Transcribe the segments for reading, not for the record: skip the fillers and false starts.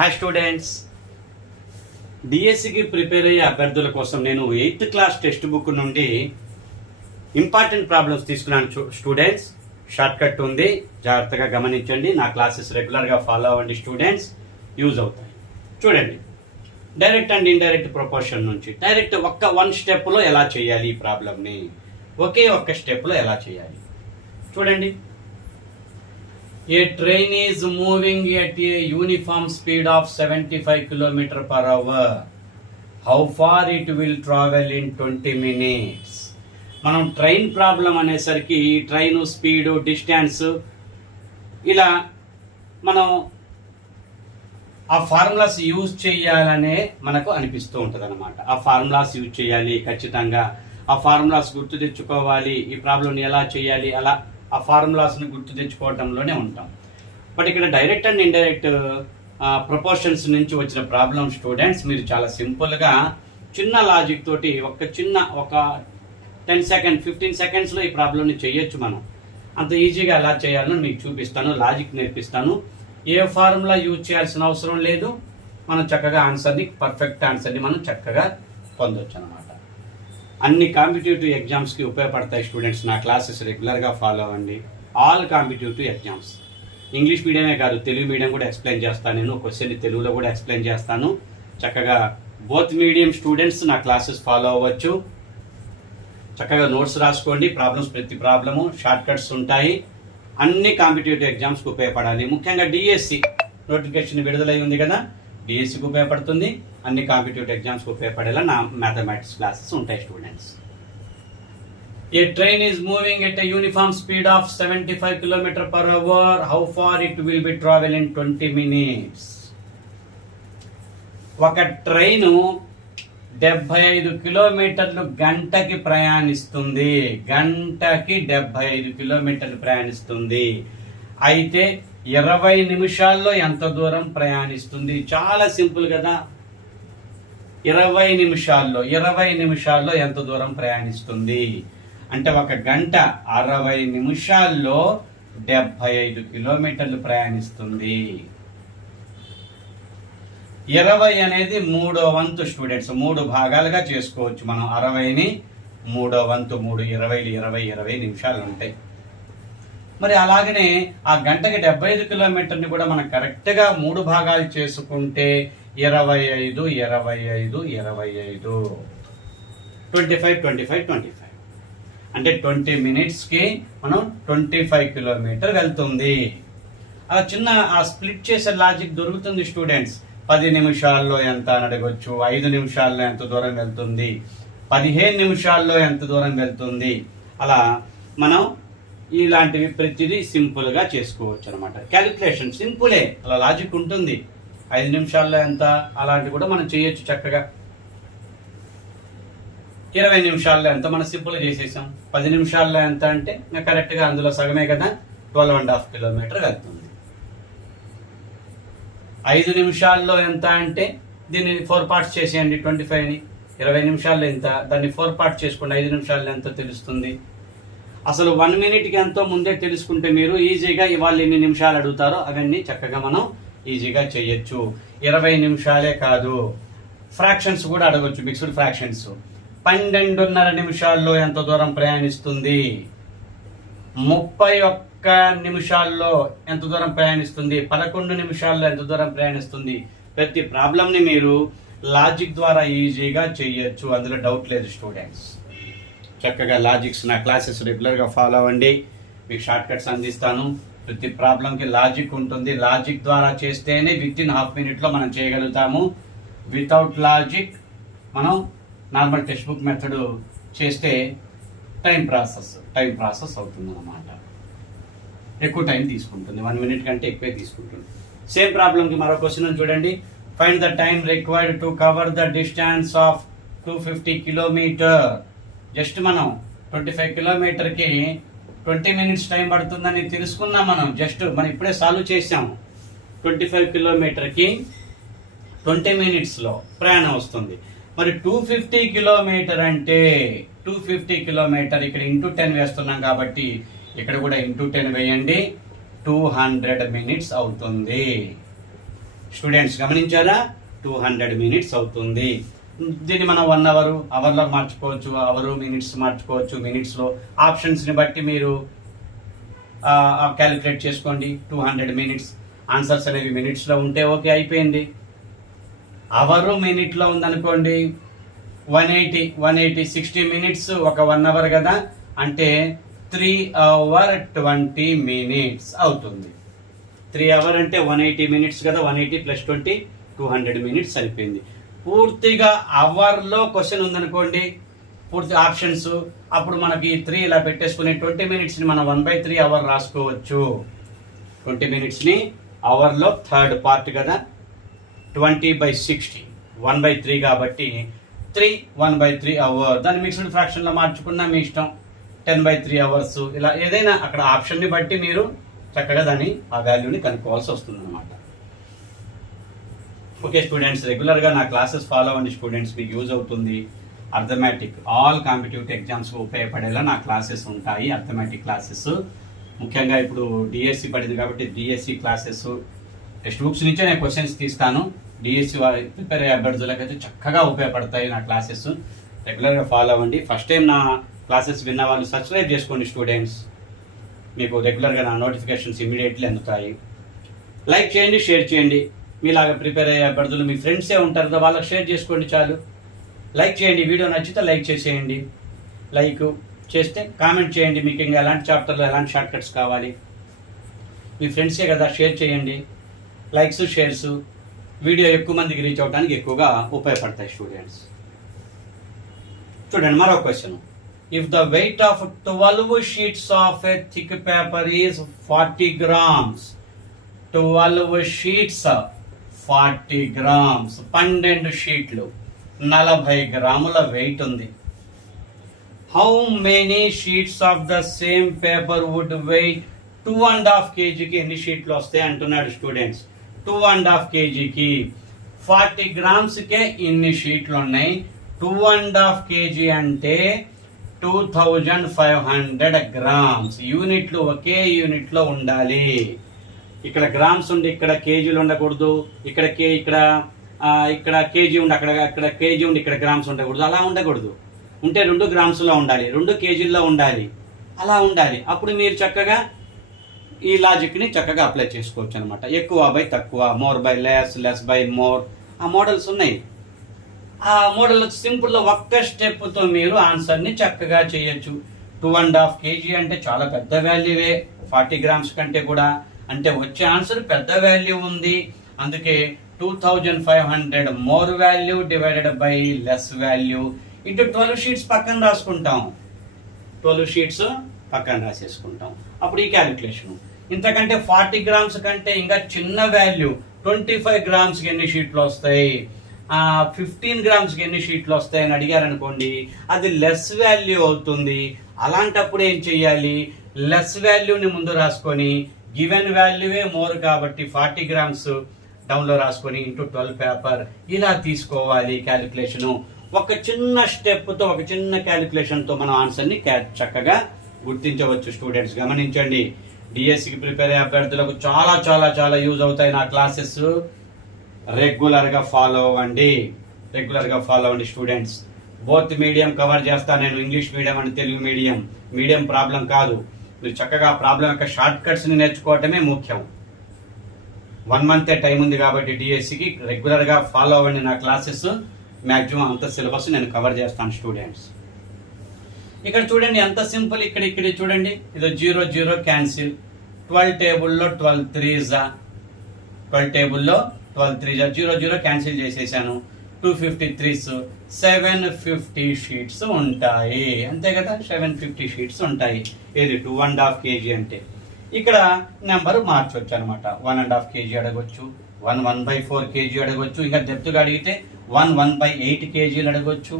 Hi students, డిఎస్సికి prepare అయ్యే అభ్యర్థుల కోసం నేను 8th క్లాస్ టెక్స్ట్ బుక్ నుండి ఇంపార్టెంట్ ప్రాబ్లమ్స్ తీసుకున్నాను. స్టూడెంట్స్, షార్ట్ కట్ ఉంది, జాగ్రత్తగా గమనించండి. నా క్లాసెస్ రెగ్యులర్గా ఫాలో అవ్వండి స్టూడెంట్స్, యూజ్ అవుతాయి. చూడండి, డైరెక్ట్ అండ్ ఇండైరెక్ట్ ప్రపోర్షన్ నుంచి డైరెక్ట్ వన్ స్టెప్లో ఎలా చేయాలి ఈ ప్రాబ్లమ్ని, ఒకే ఒక్క స్టెప్లో ఎలా చేయాలి చూడండి. A train is moving at a uniform speed of 75 km per hour. How far it will travel in 20 minutes? మనం ట్రైన్ ప్రాబ్లం అనేసరికి ట్రైన్ స్పీడ్, డిస్టెన్స్ ఇలా మనం ఆ ఫార్ములాస్ యూజ్ చేయాలనే మనకు అనిపిస్తూ ఉంటుంది అనమాట. ఆ ఫార్ములాస్ యూజ్ చేయాలి ఖచ్చితంగా, ఆ ఫార్ములాస్ గుర్తు తెచ్చుకోవాలి, ఈ ప్రాబ్లంని ఎలా చేయాలి, అలా ఆ ఫార్ములాస్ని గుర్తు తెచ్చుకోవడంలోనే ఉంటాం. బట్ ఇక్కడ డైరెక్ట్ అండ్ ఇండైరెక్ట్ ప్రపోర్షన్స్ నుంచి వచ్చిన ప్రాబ్లం స్టూడెంట్స్, మీరు చాలా సింపుల్గా చిన్న లాజిక్ తోటి ఒక 10 సెకండ్ 15 సెకండ్స్లో ఈ ప్రాబ్లమ్ని చేయొచ్చు. మనం అంత ఈజీగా ఎలా చేయాలో మీకు చూపిస్తాను, లాజిక్ నేర్పిస్తాను. ఏ ఫార్ములా యూజ్ చేయాల్సిన అవసరం లేదు, మనం చక్కగా ఆన్సర్ని, పర్ఫెక్ట్ ఆన్సర్ని మనం చక్కగా పొందొచ్చు అనమాట. అన్ని కాంపిటేటివ్ ఎగ్జామ్స్కి ఉపయోగపడతాయి స్టూడెంట్స్. నా క్లాసెస్ రెగ్యులర్గా ఫాలో అవ్వండి. ఆల్ కాంపిటేటివ్ ఎగ్జామ్స్, ఇంగ్లీష్ మీడియమే కాదు, తెలుగు మీడియం కూడా ఎక్స్ప్లెయిన్ చేస్తాను. నేను క్వశ్చన్ తెలుగులో కూడా ఎక్స్ప్లెయిన్ చేస్తాను. చక్కగా బోత్ మీడియం స్టూడెంట్స్ నా క్లాసెస్ ఫాలో అవ్వచ్చు. చక్కగా నోట్స్ రాసుకోండి. ప్రాబ్లమ్స్, ప్రతి ప్రాబ్లము షార్ట్ కట్స్ ఉంటాయి. అన్ని కాంపిటేటివ్ ఎగ్జామ్స్కి ఉపయోగపడాలి. ముఖ్యంగా డిఎస్సి నోటిఫికేషన్ విడుదలై ఉంది కదా, డిఎస్సికి ఉపయోగపడుతుంది. అన్ని కాంపిటేటివ్ ఎగ్జామ్స్కి ఉపయోగపడేలా నా మ్యాథమెటిక్స్ క్లాసెస్ ఉంటాయి students. A train is moving at a uniform speed of 75 km per hour. How far it will be travel in 20 minutes? ఒక ట్రైను 75 కిలోమీటర్లు గంటకి ప్రయాణిస్తుంది. గంటకి 75 కిలోమీటర్లు ప్రయాణిస్తుంది. అయితే 20 నిమిషాల్లో ఎంత దూరం ప్రయాణిస్తుంది? చాలా సింపుల్ కదా. 20 నిమిషాల్లో ఎంత దూరం ప్రయాణిస్తుంది అంటే ఒక గంట 60 నిమిషాల్లో 75 కిలోమీటర్లు ప్రయాణిస్తుంది. 20 అనేది 3వ వంతు స్టూడెంట్స్, 3 భాగాలుగా చేసుకోవచ్చు మనం. 60ని 3వ వంతు, 20 నిమిషాలు ఉంటాయి. మరి అలాగనే ఆ గంటకి 75 కిలోమీటర్ని కూడా మనం కరెక్ట్గా 3 భాగాలు చేసుకుంటే 25 25 అంటే 20 మినిట్స్కి మనం 25 కిలోమీటర్ వెళ్తుంది. అలా చిన్న ఆ స్ప్లిట్ చేసే లాజిక్ దొరుకుతుంది స్టూడెంట్స్. 10 నిమిషాల్లో ఎంత అని అడగొచ్చు, 5 నిమిషాల్లో ఎంత దూరం వెళ్తుంది, 15 నిమిషాల్లో ఎంత దూరం వెళ్తుంది. అలా మనం ఇలాంటివి ప్రతిదీ సింపుల్గా చేసుకోవచ్చు అనమాట. క్యాలిక్యులేషన్ సింపులే, అలా లాజిక్ ఉంటుంది. 5 నిమిషాల్లో ఎంత, అలాంటివి కూడా మనం చేయొచ్చు చక్కగా. 20 నిమిషాల్లో ఎంత మనం సింపుల్గా చేసేసాం. 10 నిమిషాల్లో ఎంత అంటే ఇంకా కరెక్ట్గా అందులో సగమే కదా, 12.5 కిలోమీటర్ వెళ్తుంది. 5 నిమిషాల్లో ఎంత అంటే దీన్ని 4 పార్ట్స్ చేసేయండి. 25ని 20 నిమిషాల్లో ఎంత, దాన్ని 4 పార్ట్స్ చేసుకోండి. 5 నిమిషాల్లో ఎంతో తెలుస్తుంది. అసలు 1 మినిట్కి ఎంతో ముందే తెలుసుకుంటే మీరు ఈజీగా ఇవాళ ఎన్ని నిమిషాలు అడుగుతారో అవన్నీ చక్కగా మనం ఈజీగా చేయొచ్చు. 20 నిమిషాలే కాదు, ఫ్రాక్షన్స్ కూడా అడగొచ్చు, మిక్స్డ్ ఫ్రాక్షన్స్. 12.5 నిమిషాల్లో ఎంత దూరం ప్రయాణిస్తుంది, 31 నిమిషాల్లో ఎంత దూరం ప్రయాణిస్తుంది, 11 నిమిషాల్లో ఎంత దూరం ప్రయాణిస్తుంది. ప్రతి ప్రాబ్లంని మీరు లాజిక్ ద్వారా ఈజీగా చేయొచ్చు, అందులో డౌట్ లేదు స్టూడెంట్స్. చక్కగా లాజిక్స్, నా క్లాసెస్ రెగ్యులర్గా ఫాలో అవ్వండి. మీకు షార్ట్ కట్స్ అందిస్తాను. ప్రతి ప్రాబ్లంకి లాజిక్ ఉంటుంది. లాజిక్ ద్వారా చేస్తేనే వితిన్ హాఫ్ మినిట్లో మనం చేయగలుగుతాము. వితౌట్ లాజిక్ మనం నార్మల్ టెక్స్ట్ బుక్ మెథడ్ చేస్తే టైం ప్రాసెస్ అవుతుంది అన్నమాట. ఎక్కువ టైం తీసుకుంటుంది, 1 మినిట్ కంటే ఎక్కువే తీసుకుంటుంది. సేమ్ ప్రాబ్లంకి మరో క్వశ్చన్ చూడండి. Find the time required to cover the distance of 250 kilometre. Just మనం 25 కిలోమీటర్కి 20 మినిట్స్ టైం పడుతుందని తెలుసుకున్నాం. మనం ఇప్పుడే సాల్వ్ చేసాము. 25 కిలోమీటర్కి 20 మినిట్స్లో ప్రయాణం వస్తుంది. మరి 250 కిలోమీటర్ అంటే 250 కిలోమీటర్ ఇక్కడ × 10 వేస్తున్నాం కాబట్టి ఇక్కడ కూడా × 10 వేయండి. 200 మినిట్స్ అవుతుంది. స్టూడెంట్స్ గమనించారా? 200 మినిట్స్ అవుతుంది. దీన్ని మనం 1 అవర్లో మార్చుకోవచ్చు, అవరు మినిట్స్ మార్చుకోవచ్చు. మినిట్స్లో ఆప్షన్స్ని బట్టి మీరు క్యాలిక్యులేట్ చేసుకోండి. 200 మినిట్స్ ఆన్సర్స్ అనేవి మినిట్స్లో ఉంటే ఓకే, అయిపోయింది. అవరు మినిట్లో ఉందనుకోండి 180 60 మినిట్స్ ఒక 1 అవర్ కదా, అంటే 3 hours 20 minutes అవుతుంది. 3 hours అంటే 180 మినిట్స్ కదా, 180 + 20 200 మినిట్స్ అయిపోయింది. పూర్తిగా అవర్లో క్వశ్చన్ ఉందనుకోండి, పూర్తి ఆప్షన్స్, అప్పుడు మనకి 3 ఇలా పెట్టేసుకుని 20 మినిట్స్ని మనం 1/3 అవర్ రాసుకోవచ్చు. 20 మినిట్స్ని అవర్లో థర్డ్ పార్ట్ కదా, 20/60 1/3 కాబట్టి 3 1/3 అవర్. దాన్ని మిక్స్డ్ ఫ్రాక్షన్లో మార్చుకున్నా మీ ఇష్టం. 10/3 అవర్స్, ఇలా ఏదైనా అక్కడ ఆప్షన్ని బట్టి మీరు చక్కగా ఆ వాల్యూని కనుక్కోవాల్సి వస్తుంది అనమాట. ఓకే స్టూడెంట్స్, రెగ్యులర్గా నా క్లాసెస్ ఫాలో అవ్వండి స్టూడెంట్స్, మీకు యూజ్ అవుతుంది. అర్థమెటిక్ ఆల్ కాంపిటేటివ్ ఎగ్జామ్స్కి ఉపయోగపడేలా నా క్లాసెస్ ఉంటాయి. అర్థమెటిక్ క్లాసెస్ ముఖ్యంగా ఇప్పుడు డిఎస్సి పడింది కాబట్టి డిఎస్సి క్లాసెస్ టెక్స్ట్ బుక్స్ నుంచే నేను క్వశ్చన్స్ తీస్తాను. డిఎస్సి ప్రిపేర్ అయ్యే అభ్యర్థులకు అయితే చక్కగా ఉపయోగపడతాయి నా క్లాసెస్. రెగ్యులర్గా ఫాలో అవ్వండి. ఫస్ట్ టైం నా క్లాసెస్ విన్న వాళ్ళు సబ్స్క్రైబ్ చేసుకోండి స్టూడెంట్స్, మీకు రెగ్యులర్గా నా నోటిఫికేషన్స్ ఇమీడియట్లీ అందుతాయి. లైక్ చేయండి, షేర్ చేయండి. మీలాగా ప్రిపేర్ అయ్యే అభ్యర్థులు మీ ఫ్రెండ్సే ఉంటారు కదా, వాళ్ళకి షేర్ చేసుకోండి చాలు. లైక్ చేయండి, వీడియో నచ్చితే లైక్ చేసేయండి. లైక్ చేస్తే కామెంట్ చేయండి, మీకు ఇంకా ఎలాంటి చాప్టర్లో ఎలాంటి షార్ట్ కట్స్ కావాలి. మీ ఫ్రెండ్సే కదా, షేర్ చేయండి. లైక్స్ షేర్స్ వీడియో ఎక్కువ మందికి రీచ్ అవడానికి ఎక్కువగా ఉపయోగపడతాయి స్టూడెంట్స్. చూడండి మరో question. If the weight of 12 sheets of a thick paper is 40 grams, 12 sheets 40 grams, 12 షీట్లు 40 గ్రాముల వెయిట్ ఉంది. How many sheets of the same paper would weigh 2.5 kgకి ఎన్ని షీట్లు వస్తాయి అంటున్నాడు స్టూడెంట్స్. 2.5 kgకి 40 గ్రామ్స్కే ఇన్ని షీట్లు ఉన్నాయి. 2.5 kg అంటే 2500 గ్రామ్స్. యూనిట్లు ఒకే యూనిట్లో ఉండాలి. ఇక్కడ గ్రామ్స్ ఉండి ఇక్కడ కేజీలు ఉండకూడదు, ఇక్కడ కేజీ ఉండి అక్కడ కేజీ ఉండి ఇక్కడ గ్రామ్స్ ఉండకూడదు. అలా ఉండకూడదు. ఉంటే 2 గ్రామ్స్లో ఉండాలి, 2 కేజీల్లో ఉండాలి, అలా ఉండాలి. అప్పుడు మీరు చక్కగా ఈ లాజిక్ని చక్కగా అప్లై చేసుకోవచ్చు అనమాట. ఎక్కువ బై తక్కువ, more by less, less by more, ఆ మోడల్స్ ఉన్నాయి. ఆ మోడల్ సింపుల్లో ఒక్క స్టెప్తో మీరు ఆన్సర్ని చక్కగా చేయొచ్చు. 2.5 kg అంటే చాలా పెద్ద వాల్యూవే 40 గ్రామ్స్ కంటే కూడా. అంటే వచ్చే ఆన్సర్ పెద్ద వాల్యూ ఉంది. అందుకే 2500 more value divided by less value into 12 sheets పక్కన రాసుకుంటాం. 12 షీట్స్ పక్కన రాసేసుకుంటాం. అప్పుడు ఈ క్యాలిక్యులేషన్. ఇంతకంటే 40 గ్రామ్స్ కంటే ఇంకా చిన్న వాల్యూ 25 గ్రామ్స్కి ఎన్ని షీట్లు వస్తాయి, 15 గ్రామ్స్కి ఎన్ని షీట్లు వస్తాయని అడిగారు అనుకోండి, అది లెస్ వాల్యూ అవుతుంది. అలాంటప్పుడు ఏం చెయ్యాలి, లెస్ వాల్యూని ముందు రాసుకొని గివెన్ వాల్యూవే మోర్ కాబట్టి 40 గ్రామ్స్ డౌన్లో రాసుకొని ఇంటూ 12 పేపర్ ఇలా తీసుకోవాలి క్యాలిక్యులేషను. ఒక చిన్న స్టెప్తో, ఒక చిన్న క్యాలిక్యులేషన్తో మనం ఆన్సర్ని చక్కగా గుర్తించవచ్చు స్టూడెంట్స్. గమనించండి, డిఎస్సికి ప్రిపేర్ అయ్యే అభ్యర్థులకు చాలా చాలా చాలా యూజ్ అవుతాయి నా క్లాసెస్. రెగ్యులర్గా ఫాలో అవ్వండి, స్టూడెంట్స్. బోత్ మీడియం కవర్ చేస్తాను నేను, English medium and Telugu medium problem కాదు. మీరు చక్కగా ప్రాబ్లం యొక్క షార్ట్ కట్స్ని నేర్చుకోవటమే ముఖ్యం. 1 month టైం ఉంది కాబట్టి డిఎస్సికి రెగ్యులర్గా ఫాలో అవ్వండి నా క్లాసెస్. మ్యాక్సిమం అంత సిలబస్ నేను కవర్ చేస్తాను స్టూడెంట్స్. ఇక్కడ చూడండి ఎంత సింపుల్. ఇక్కడ చూడండి, ఇది 0 0 క్యాన్సిల్. 12 టేబుల్లో 12 3s, 0 0 క్యాన్సిల్ చేసేసాను. 253s, 750 షీట్స్ ఉంటాయి. అంతే కదా, 750 షీట్స్ ఉంటాయి. ఏది 2.5 kg అంటే. ఇక్కడ నెంబర్ మార్చవచ్చు అనమాట. 1.5 kg అడగొచ్చు, 1/4 kg అడగొచ్చు, ఇంకా డెప్త్గా అడిగితే 1/8 kgలు అడగొచ్చు.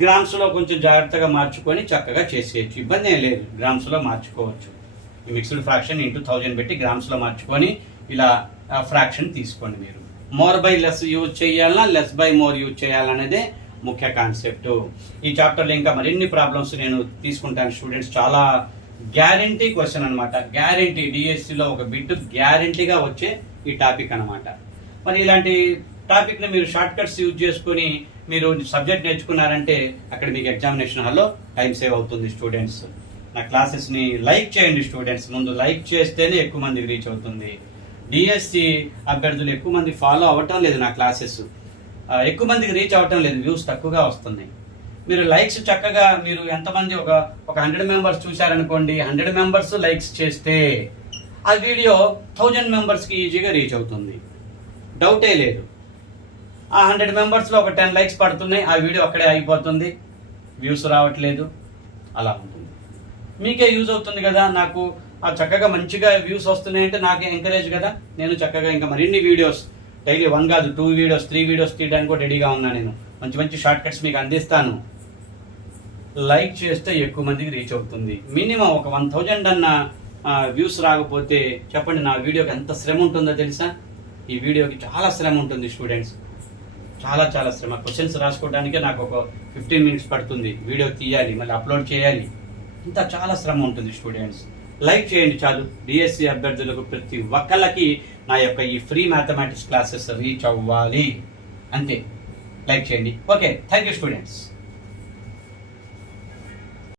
గ్రామ్స్లో కొంచెం జాగ్రత్తగా మార్చుకొని చక్కగా చేసేయచ్చు, ఇబ్బంది ఏం లేదు. గ్రామ్స్లో మార్చుకోవచ్చు. మిక్స్డ్ ఫ్రాక్షన్ ఇంటూ 1000 పెట్టి గ్రామ్స్లో మార్చుకొని ఇలా ఫ్రాక్షన్ తీసుకోండి. మీరు మోర్ బై లెస్ యూజ్ చేయాలా, లెస్ బై మోర్ యూజ్ చేయాలనేదే ముఖ్య కాన్సెప్ట్. ఈ చాప్టర్లో ఇంకా మరిన్ని ప్రాబ్లమ్స్ నేను తీసుకుంటాను స్టూడెంట్స్. చాలా గ్యారంటీ క్వశ్చన్ అనమాట. గ్యారంటీ డిఎస్సిలో ఒక బిట్ గ్యారంటీగా వచ్చే ఈ టాపిక్ అనమాట. మరి ఇలాంటి టాపిక్ ని మీరు షార్ట్ కట్స్ యూజ్ చేసుకుని మీరు సబ్జెక్ట్ నేర్చుకున్నారంటే అక్కడ మీకు ఎగ్జామినేషన్ హాల్లో టైం సేవ్ అవుతుంది. స్టూడెంట్స్ నా క్లాసెస్ ని లైక్ చేయండి. స్టూడెంట్స్ ముందు లైక్ చేస్తేనే ఎక్కువ మందికి రీచ్ అవుతుంది. డిఎస్సి అభ్యర్థులు ఎక్కువ మంది ఫాలో అవ్వటం లేదు, నా క్లాసెస్ ఎక్కువ మందికి రీచ్ అవ్వటం లేదు, వ్యూస్ తక్కువగా వస్తున్నాయి. మీరు లైక్స్ చక్కగా మీరు ఎంతమంది ఒక 100 మెంబర్స్ చూశారనుకోండి, 100 మెంబర్స్ లైక్స్ చేస్తే ఆ వీడియో 1000 మెంబర్స్కి ఈజీగా రీచ్ అవుతుంది, డౌటే లేదు. ఆ 100 మెంబర్స్లో ఒక 10 లైక్స్ పడుతున్నాయి, ఆ వీడియో అక్కడే అయిపోతుంది, వ్యూస్ రావట్లేదు. అలా ఉంటుంది. మీకే యూజ్ అవుతుంది కదా, నాకు ఆ చక్కగా మంచిగా వ్యూస్ వస్తున్నాయంటే నాకే ఎంకరేజ్ కదా. నేను చక్కగా ఇంకా మరిన్ని వీడియోస్ డైలీ 1 కాదు 2 వీడియోస్ 3 వీడియోస్ తీయడానికి కూడా రెడీగా ఉన్నా. నేను మంచి మంచి షార్ట్ కట్స్ మీకు అందిస్తాను. లైక్ చేస్తే ఎక్కువ మందికి రీచ్ అవుతుంది. మినిమం ఒక 1000 అన్న వ్యూస్ రాకపోతే చెప్పండి, నా వీడియోకి ఎంత శ్రమ ఉంటుందో తెలుసా? ఈ వీడియోకి చాలా శ్రమ ఉంటుంది స్టూడెంట్స్, చాలా చాలా శ్రమ. క్వశ్చన్స్ రాసుకోవడానికే నాకు ఒక 15 మినిట్స్ పడుతుంది. వీడియో తీయాలి, మళ్ళీ అప్లోడ్ చేయాలి, ఇంత చాలా శ్రమ ఉంటుంది స్టూడెంట్స్. లైక్ చేయండి చాలు. డిఎస్సి అభ్యర్థులకు ప్రతి ఒక్కళ్ళకి నా యొక్క ఈ ఫ్రీ మ్యాథమెటిక్స్ క్లాసెస్ రీచ్ అవ్వాలి, అంతే. లైక్ చేయండి. Okay, thank you students.